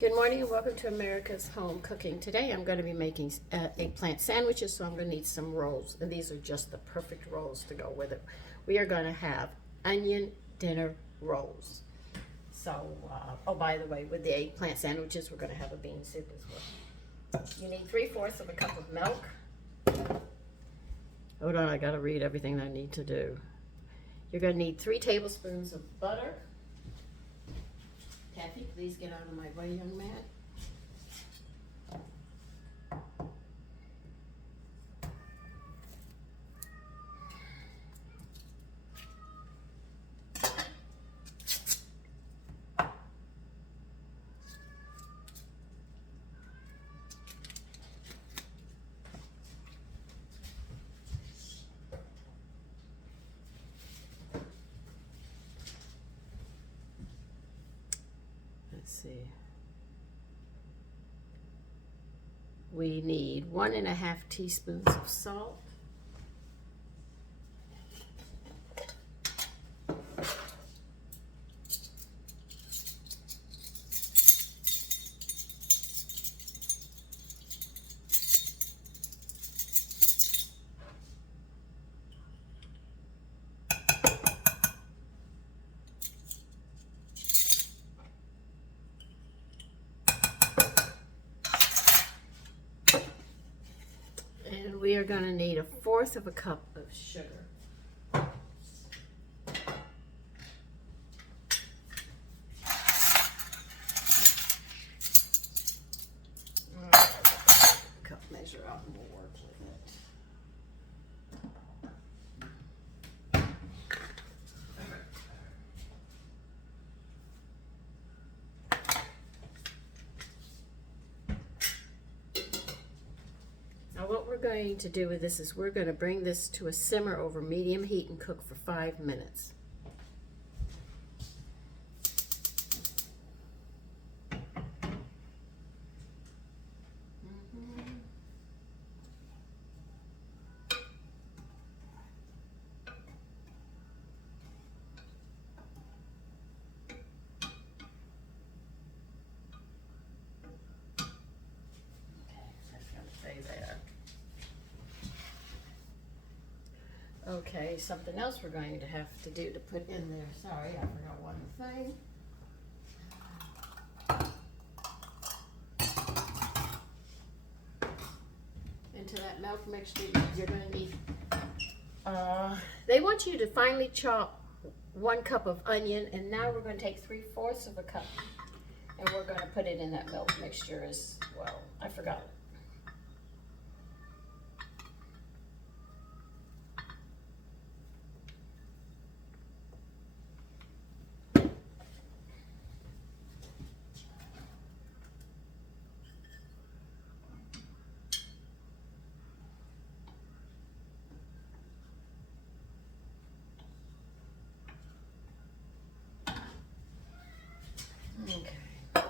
Good morning and welcome to America's Home Cooking. Today I'm going to be making eggplant sandwiches, so I'm going to need some rolls. And these are just the perfect rolls to go with it. We are going to have onion dinner rolls. So, oh, by the way, with the eggplant sandwiches, we're going to have a bean soup as well. You need 3/4 of a cup of milk. Hold on, I got to read everything I need to do. You're going to need 3 tablespoons of butter. Kathy, please get out of my way, young man. Let's see. We need 1½ teaspoons of salt. And we are going to need 1/4 of a cup of sugar. Cup measure out and we'll work with it. Now what we're going to do with this is we're going to bring this to a simmer over medium heat and cook for 5 minutes. Okay, something else we're going to have to do to put in there. Sorry, I forgot one thing. Into that milk mixture, you're going to need, they want you to finely chop 1 cup of onion, and now we're going to take 3/4 of a cup, and we're going to put it in that milk mixture as well. I forgot it. Okay.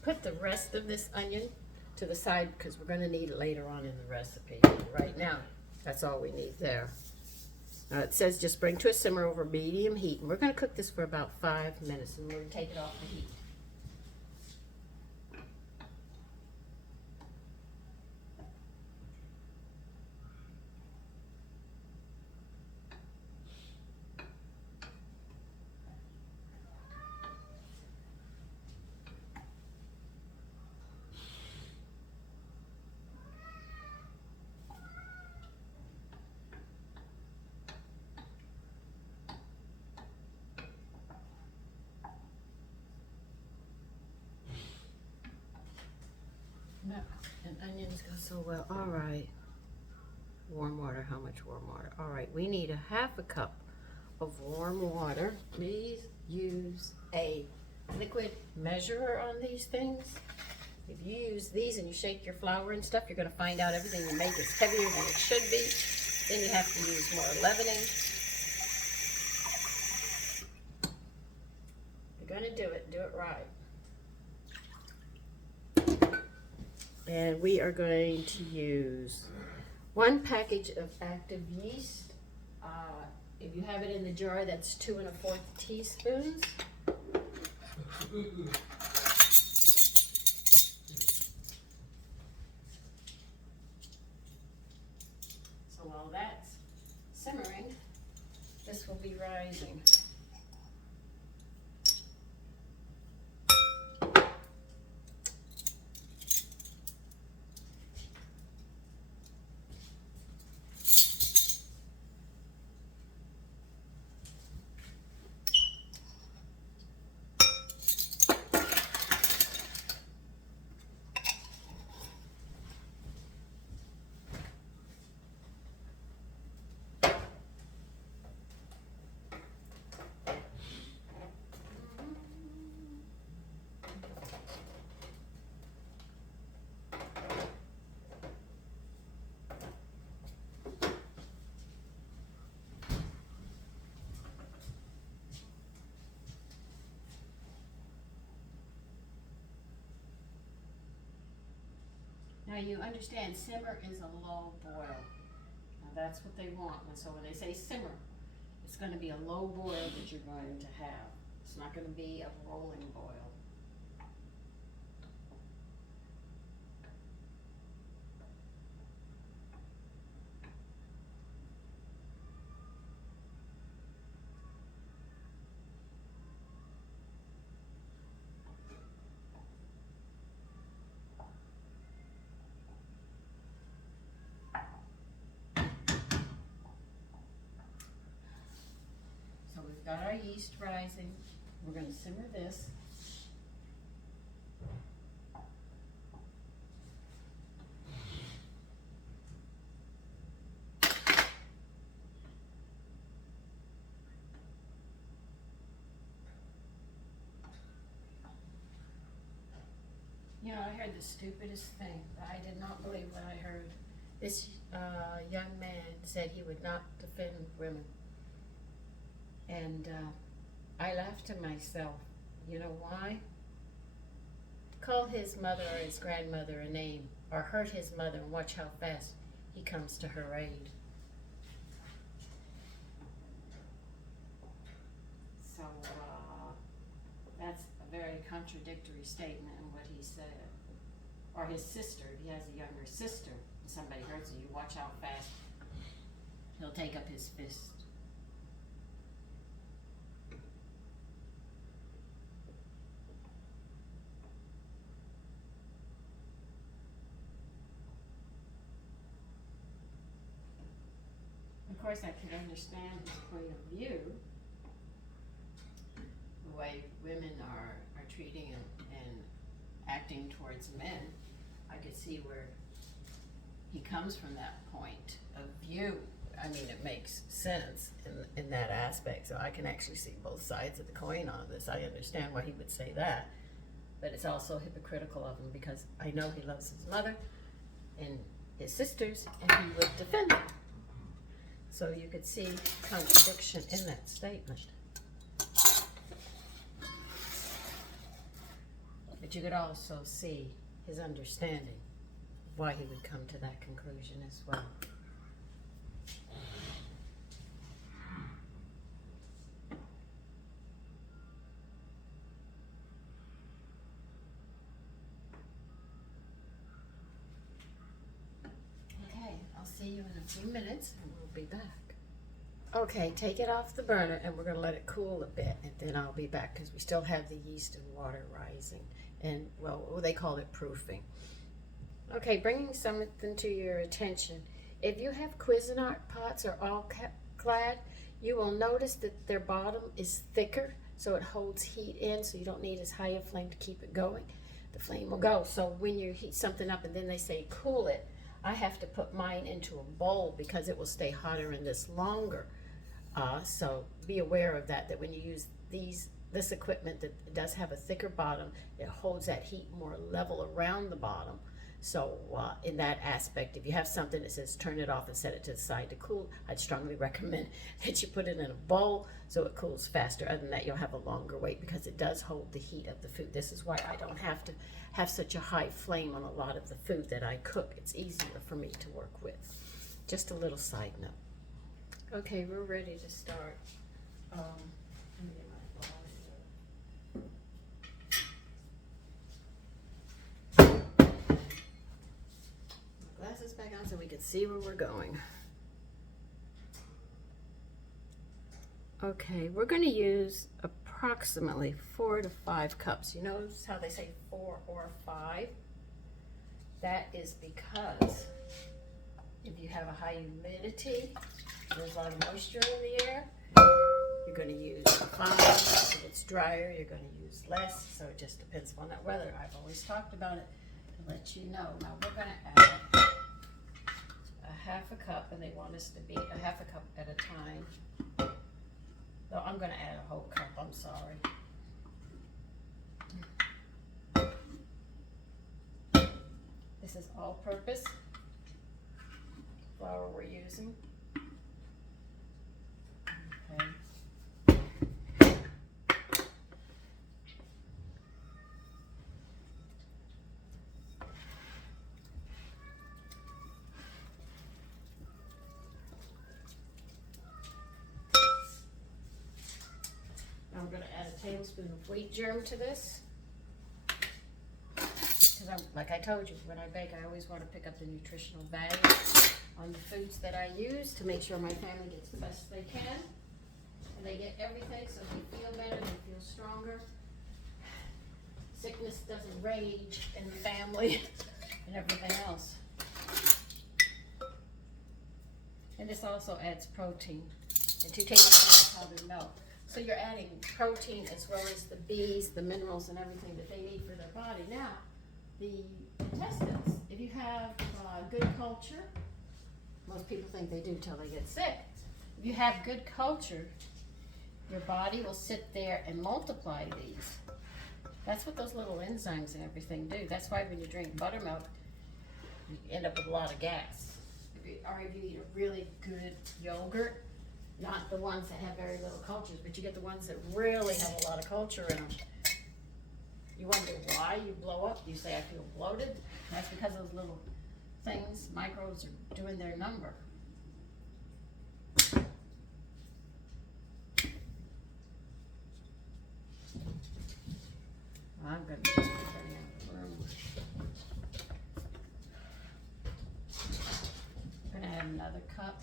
Put the rest of this onion to the side because we're going to need it later on in the recipe. Right now, that's all we need there. It says just bring to a simmer over medium heat. And we're going to cook this for about 5 minutes and we're going to take it off the heat. No, and onions go so well. All right. Warm water. How much warm water? All right. We need 1/2 cup of warm water. Please use a liquid measurer on these things. If you use these and you shake your flour and stuff, you're going to find out everything you make is heavier than it should be. Then you have to use more leavening. If you're going to do it right. And we are going to use 1 package of active yeast. If you have it in the jar, that's 2 1/4 teaspoons. So while that's simmering, this will be rising. Now you understand simmer is a low boil. Now that's what they want. And so when they say simmer, it's going to be a low boil that you're going to have. It's not going to be a rolling boil. So we've got our yeast rising. We're going to simmer this. You know, I heard the stupidest thing. I did not believe what I heard. This young man said he would not defend women. And I laughed to myself. You know why? Call his mother or his grandmother a name, or hurt his mother, and watch how fast he comes to her aid. So that's a very contradictory statement in what he said. Or his sister, if he has a younger sister, and somebody hurts her, you watch how fast he'll take up his fist. Of course, I can understand his point of view, the way women are treating and acting towards men. I could see where he comes from that point of view. I mean, it makes sense in that aspect. So I can actually see both sides of the coin on this. I understand why he would say that, but it's also hypocritical of him because I know he loves his mother and his sisters, and he would defend them. So you could see contradiction in that statement. But you could also see his understanding of why he would come to that conclusion as well. Okay, I'll see you in a few minutes and we'll be back. Okay, take it off the burner and we're going to let it cool a bit, and then I'll be back because we still have the yeast and water rising. And, well, they call it proofing. Okay, bringing something to your attention. If you have Cuisinart pots or all-clad, you will notice that their bottom is thicker, so it holds heat in, so you don't need as high a flame to keep it going. The flame will go. So when you heat something up and then they say cool it, I have to put mine into a bowl because it will stay hotter in this longer. So be aware of that when you use this equipment that does have a thicker bottom, it holds that heat more level around the bottom. So in that aspect, if you have something that says turn it off and set it to the side to cool, I'd strongly recommend that you put it in a bowl so it cools faster. Other than that, you'll have a longer wait because it does hold the heat of the food. This is why I don't have to have such a high flame on a lot of the food that I cook. It's easier for me to work with. Just a little side note. Okay, we're ready to start. Let me get my glasses back on so we can see where we're going. Okay, we're going to use approximately 4 to 5 cups. You notice how they say 4 or 5? That is because if you have a high humidity, there's a lot of moisture in the air, you're going to use 5. If it's drier, you're going to use less. So it just depends upon that weather. I've always talked about it to let you know. Now we're going to add a half a cup, and they want us to be a half a cup at a time. So I'm going to add a whole cup, I'm sorry. This is all-purpose flour we're using. Okay. Now I'm going to add a tablespoon of wheat germ to this. Because like I told you, when I bake, I always want to pick up the nutritional value on the foods that I use to make sure my family gets the best they can. And they get everything so they feel better, they feel stronger. Sickness doesn't rage in the family and everything else. And this also adds protein and 2 tablespoons of powdered milk. So you're adding protein as well as the B's, the minerals, and everything that they need for their body. Now, the intestines, if you have good culture, most people think they do till they get sick. If you have good culture, your body will sit there and multiply these. That's what those little enzymes and everything do. That's why when you drink buttermilk, you end up with a lot of gas. Or if you eat a really good yogurt, not the ones that have very little cultures, but you get the ones that really have a lot of culture in them. You wonder why you blow up. You say, I feel bloated. That's because those little things, microbes, are doing their number. I'm going to just be running out of the room. I'm going to add another cup.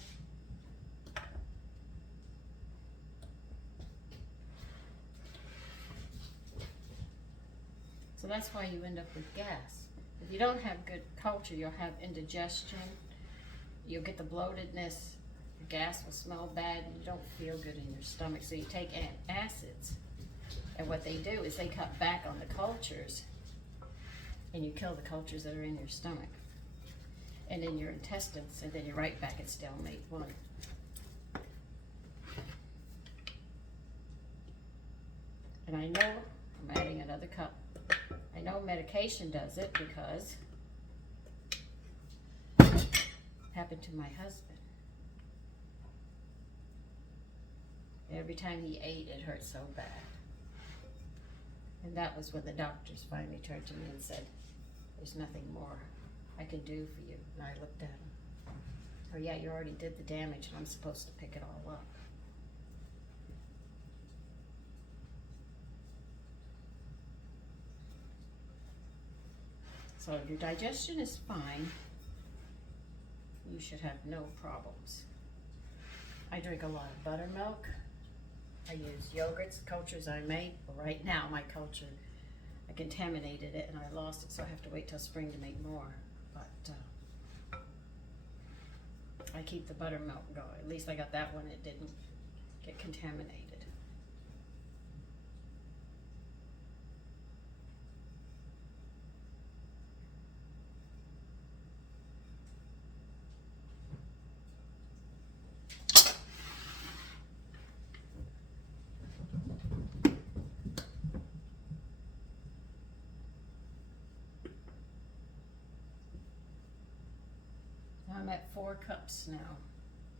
So that's why you end up with gas. If you don't have good culture, you'll have indigestion, you'll get the bloatedness, your gas will smell bad, and you don't feel good in your stomach. So you take acids, and what they do is they cut back on the cultures, and you kill the cultures that are in your stomach and in your intestines, and then you're right back at stalemate 1. And I know I'm adding another cup. I know medication does it because it happened to my husband. Every time he ate, it hurt so bad. And that was when the doctors finally turned to me and said, there's nothing more I can do for you. And I looked at him. Oh yeah, you already did the damage and I'm supposed to pick it all up. So if your digestion is fine, you should have no problems. I drink a lot of buttermilk. I use yogurts, cultures I make. But right now, my culture, I contaminated it and I lost it, so I have to wait till spring to make more. But I keep the buttermilk going. At least I got that one. It didn't get contaminated. I'm at 4 cups now.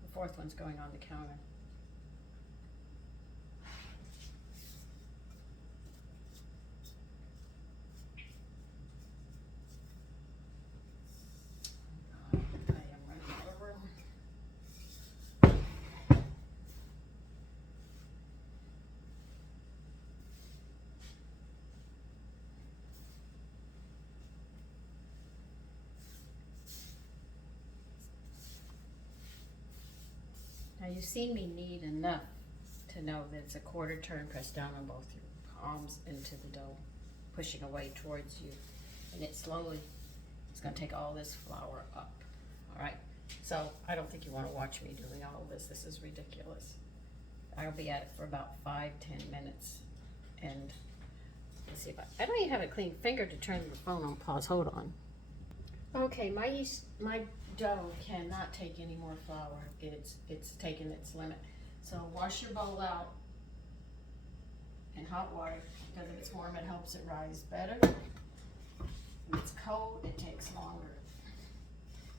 The 4th one's going on the counter. I am running out of room. you've seen me knead enough to know that it's a quarter turn, press down on both your palms into the dough, pushing away towards you. And it slowly, it's gonna take all this flour up, all right? So I don't think you wanna watch me doing all of this. This is ridiculous. I'll be at it for about 5-10 minutes. And let's see if I don't even have a clean finger to turn the phone on pause. Hold on. Okay, my dough cannot take any more flour. It's taken its limit. So wash your bowl out in hot water, because if it's warm, it helps it rise better. If it's cold, it takes longer.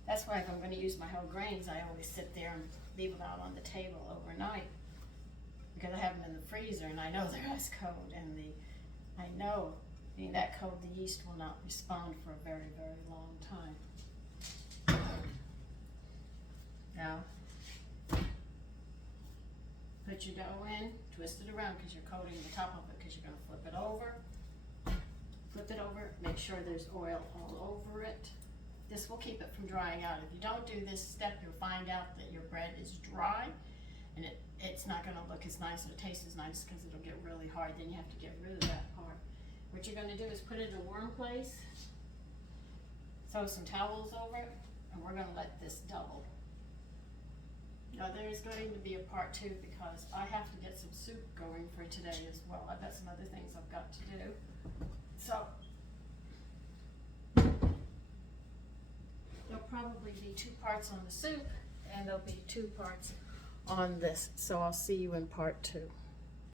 That's why if I'm going to use my whole grains, I always sit there and leave them out on the table overnight, because I have them in the freezer and I know they're ice cold, and I know being that cold, the yeast will not respond for a very, very long time. Now, put your dough in, twist it around because you're coating the top of it, because you're going to flip it over. Flip it over, make sure there's oil all over it. This will keep it from drying out. If you don't do this step, you'll find out that your bread is dry, and it's not going to look as nice or taste as nice, because it'll get really hard. Then you have to get rid of that part. What you're going to do is put it in a warm place, throw some towels over it, and we're going to let this double. Now there's going to be a part 2, because I have to get some soup going for today as well. I've got some other things I've got to do. So there'll probably be 2 parts on the soup, and there'll be 2 parts on this. So I'll see you in part 2.